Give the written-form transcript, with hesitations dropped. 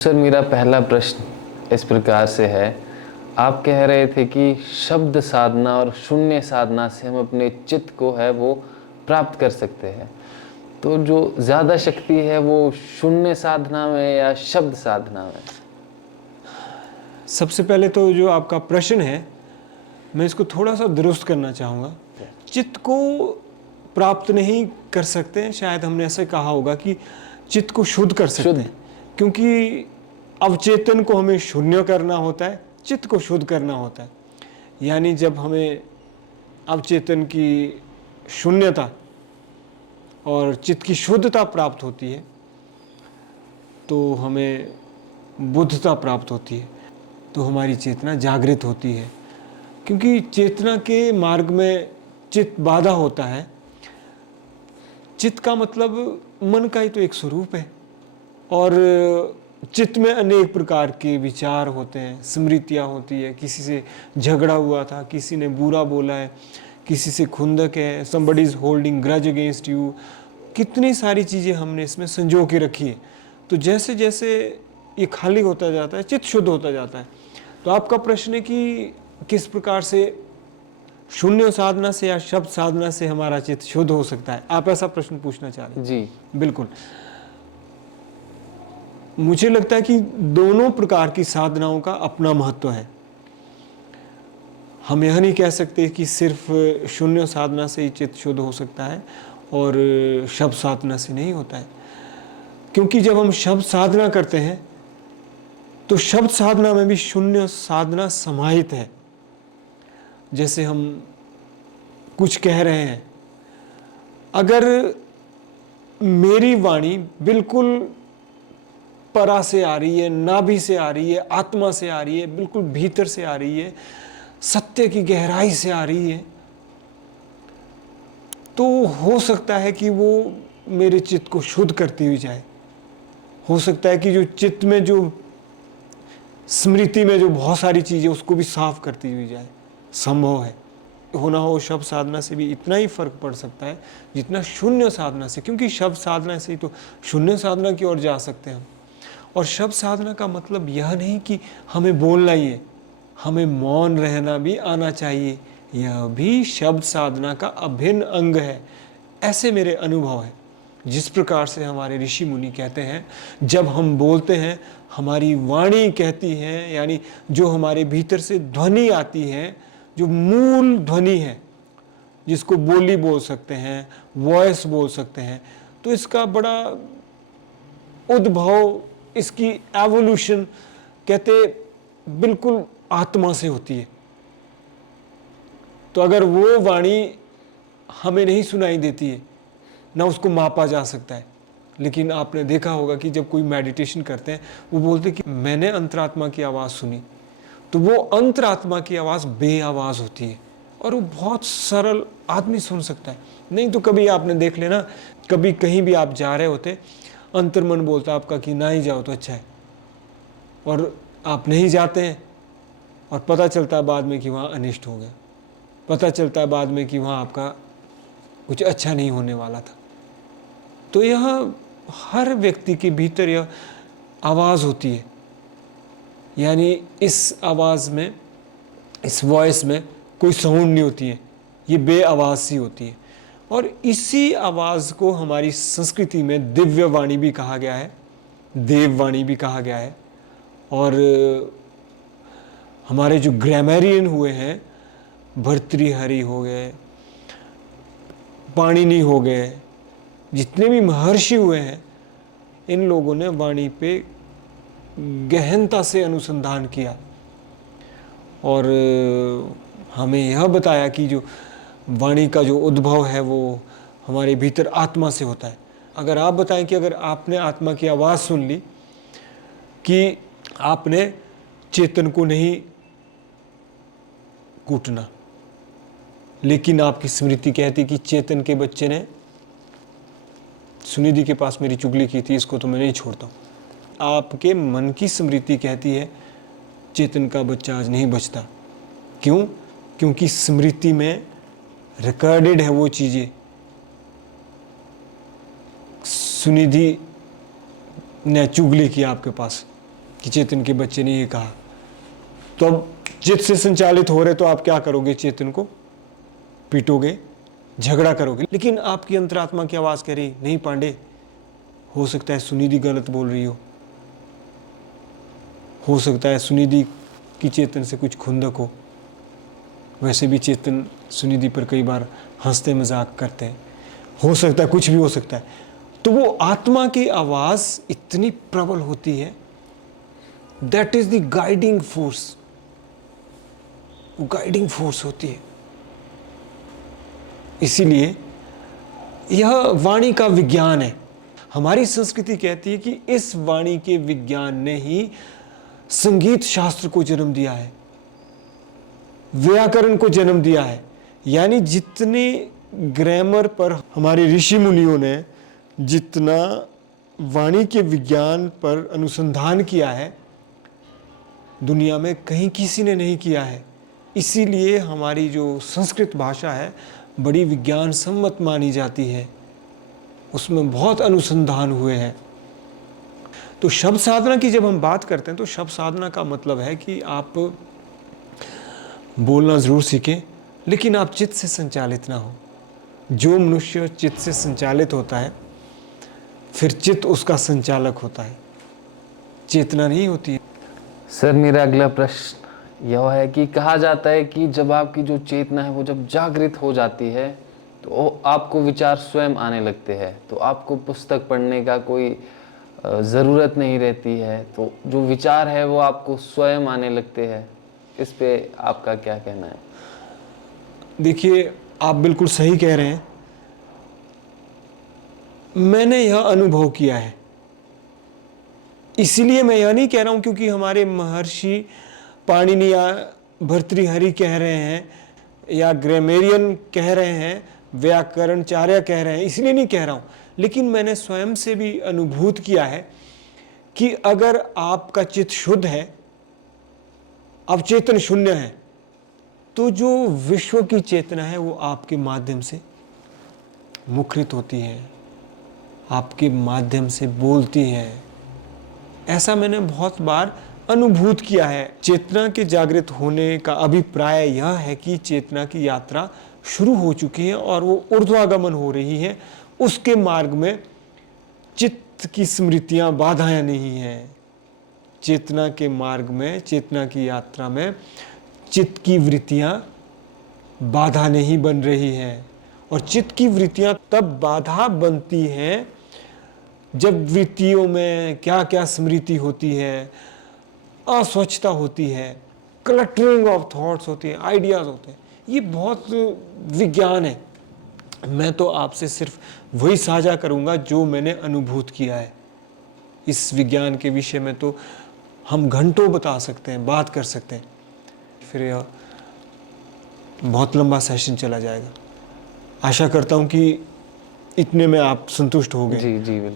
Sir, मेरा पहला प्रश्न इस प्रकार से है। आप कह रहे थे कि शब्द साधना और शून्य साधना से हम अपने चित्त को है वो प्राप्त कर सकते हैं। तो जो ज़्यादा शक्ति है वो शून्य साधना में या शब्द साधना में? सबसे पहले तो जो आपका प्रश्न है, मैं इसको थोड़ा सा दुरुस्त करना चाहूँगा। चित्त को प्राप्त नहीं कर सकते हैं, शायद हमने ऐसे कहा होगा कि चित्त को शुद्ध कर सकते हैं, क्योंकि अवचेतन को हमें शून्य करना होता है, चित्त को शुद्ध करना होता है। यानी जब हमें अवचेतन की शून्यता और चित्त की शुद्धता प्राप्त होती है तो हमें बुद्धता प्राप्त होती है, तो हमारी चेतना जागृत होती है। क्योंकि चेतना के मार्ग में चित्त बाधा होता है। चित्त का मतलब मन का ही तो एक स्वरूप है, और चित्त में अनेक प्रकार के विचार होते हैं, स्मृतियाँ होती है। किसी से झगड़ा हुआ था, किसी ने बुरा बोला है, किसी से खुंदक है, somebody is holding grudge against you, कितनी सारी चीज़ें हमने इसमें संजो के रखी है। तो जैसे जैसे ये खाली होता जाता है, चित्त शुद्ध होता जाता है। तो आपका प्रश्न है कि किस प्रकार से शून्य साधना से या शब्द साधना से हमारा चित्त शुद्ध हो सकता है, आप ऐसा प्रश्न पूछना चाह रहे हैं? जी बिल्कुल। मुझे लगता है कि दोनों प्रकार की साधनाओं का अपना महत्व है। हम यह नहीं कह सकते कि सिर्फ शून्य साधना से ही चित्त शुद्ध हो सकता है और शब्द साधना से नहीं होता है। क्योंकि जब हम शब्द साधना करते हैं तो शब्द साधना में भी शून्य साधना समाहित है। जैसे हम कुछ कह रहे हैं, अगर मेरी वाणी बिल्कुल परा से आ रही है, नाभि से आ रही है, आत्मा से आ रही है, बिल्कुल भीतर से आ रही है, सत्य की गहराई से आ रही है, तो हो सकता है कि वो मेरे चित्त को शुद्ध करती हुई जाए। हो सकता है कि जो चित्त में, जो स्मृति में जो बहुत सारी चीज़ें, उसको भी साफ करती हुई जाए। संभव है। होना हो शब्द साधना से भी इतना ही फर्क पड़ सकता है जितना शून्य साधना से, क्योंकि शब्द साधना से ही तो शून्य साधना की ओर जा सकते हैं हम। और शब्द साधना का मतलब यह नहीं कि हमें बोलना ही है, हमें मौन रहना भी आना चाहिए। यह भी शब्द साधना का अभिन्न अंग है, ऐसे मेरे अनुभव है। जिस प्रकार से हमारे ऋषि मुनि कहते हैं, जब हम बोलते हैं हमारी वाणी कहती है, यानी जो हमारे भीतर से ध्वनि आती है, जो मूल ध्वनि है, जिसको बोली बोल सकते हैं, वॉइस बोल सकते हैं, तो इसका बड़ा उद्भव, इसकी एवोल्यूशन कहते बिल्कुल आत्मा से होती है। तो अगर वो वाणी हमें नहीं सुनाई देती है, ना उसको मापा जा सकता है। लेकिन आपने देखा होगा कि जब कोई मेडिटेशन करते हैं, वो बोलते कि मैंने अंतरात्मा की आवाज़ सुनी, तो वो अंतरात्मा की आवाज़ बे आवाज़ होती है, और वो बहुत सरल आदमी सुन सकता है। नहीं तो कभी आपने देख लेना, कभी कहीं भी आप जा रहे होते, अंतर्मन बोलता आपका कि ना ही जाओ तो अच्छा है, और आप नहीं जाते हैं, और पता चलता है बाद में कि वहाँ अनिष्ट हो गया, पता चलता है बाद में कि वहाँ आपका कुछ अच्छा नहीं होने वाला था। तो यह हर व्यक्ति के भीतर यह आवाज़ होती है, यानी इस आवाज़ में, इस वॉइस में कोई साउंड नहीं होती है, ये बे आवाज़ सी होती है। और इसी आवाज़ को हमारी संस्कृति में दिव्य वाणी भी कहा गया है, देववाणी भी कहा गया है। और हमारे जो ग्रामरियन हुए हैं, भर्तृहरि हो गए, पाणिनि हो गए, जितने भी महर्षि हुए हैं, इन लोगों ने वाणी पे गहनता से अनुसंधान किया और हमें यह बताया कि जो वाणी का जो उद्भव है वो हमारे भीतर आत्मा से होता है। अगर आप बताएं कि अगर आपने आत्मा की आवाज़ सुन ली कि आपने चेतन को नहीं कूटना, लेकिन आपकी स्मृति कहती कि चेतन के बच्चे ने सुनिधि के पास मेरी चुगली की थी, इसको तो मैं नहीं छोड़ता। आपके मन की स्मृति कहती है चेतन का बच्चा आज नहीं बचता। क्यों? क्योंकि स्मृति में रिकॉर्डेड है वो चीज़ें। सुनिधि ने चुगली की आपके पास, कि चेतन के बच्चे ने ये कहा, तो अब चित्त से संचालित हो रहे तो आप क्या करोगे? चेतन को पीटोगे, झगड़ा करोगे। लेकिन आपकी अंतरात्मा की आवाज कह रही, नहीं पांडे, हो सकता है सुनिधि गलत बोल रही हो सकता है सुनिधि की चेतन से कुछ खुंदक वैसे भी चेतन सुनिधि पर कई बार हंसते मजाक करते हैं, हो सकता है कुछ भी हो सकता है। तो वो आत्मा की आवाज इतनी प्रबल होती है, that is the guiding force, वो गाइडिंग फोर्स होती है। इसीलिए यह वाणी का विज्ञान है। हमारी संस्कृति कहती है कि इस वाणी के विज्ञान ने ही संगीत शास्त्र को जन्म दिया है, व्याकरण को जन्म दिया है। यानी जितने ग्रामर पर हमारे ऋषि मुनियों ने जितना वाणी के विज्ञान पर अनुसंधान किया है, दुनिया में कहीं किसी ने नहीं किया है। इसीलिए हमारी जो संस्कृत भाषा है बड़ी विज्ञान सम्मत मानी जाती है, उसमें बहुत अनुसंधान हुए हैं। तो शब्द साधना की जब हम बात करते हैं तो शब्द साधना का मतलब है कि आप बोलना ज़रूर सीखें, लेकिन आप चित्त से संचालित ना हो। जो मनुष्य चित्त से संचालित होता है, फिर चित्त उसका संचालक होता है, चेतना नहीं होती है। सर, मेरा अगला प्रश्न यह है कि कहा जाता है कि जब आपकी जो चेतना है वो जब जागृत हो जाती है तो आपको विचार स्वयं आने लगते हैं, तो आपको पुस्तक पढ़ने का कोई ज़रूरत नहीं रहती है, तो जो विचार है वो आपको स्वयं आने लगते हैं। इस पे आपका क्या कहना है? देखिए, आप बिल्कुल सही कह रहे हैं। मैंने यह अनुभव किया है, इसीलिए मैं यह नहीं कह रहा हूं क्योंकि हमारे महर्षि पाणिनि या भर्तृहरि कह रहे हैं या ग्रामेरियन कह रहे हैं, व्याकरणचार्य कह रहे हैं, इसलिए नहीं कह रहा हूं। लेकिन मैंने स्वयं से भी अनुभूत किया है कि अगर आपका चित्त शुद्ध है, आप चेतन शून्य है, तो जो विश्व की चेतना है वो आपके माध्यम से मुखरित होती है, आपके माध्यम से बोलती है। ऐसा मैंने बहुत बार अनुभूत किया है। चेतना के जागृत होने का अभिप्राय यह है कि चेतना की यात्रा शुरू हो चुकी है और वो ऊर्ध्वागमन हो रही है। उसके मार्ग में चित्त की स्मृतियां बाधाएं नहीं हैं। चेतना के मार्ग में, चेतना की यात्रा में चित्त की वृत्तियां बाधा नहीं बन रही है। और चित्त की वृत्तियां तब बाधा बनती हैं जब वृत्तियों में क्या क्या स्मृति होती है, अस्वच्छता होती है, क्लटरिंग ऑफ थॉट्स होती है, आइडियाज होते हैं। ये बहुत विज्ञान है। मैं तो आपसे सिर्फ वही साझा करूंगा जो मैंने अनुभूत किया है। इस विज्ञान के विषय में तो हम घंटों बता सकते हैं, बात कर सकते हैं, फिर यह बहुत लंबा सेशन चला जाएगा। आशा करता हूं कि इतने में आप संतुष्ट हो गए। जी जी, बिल्कुल।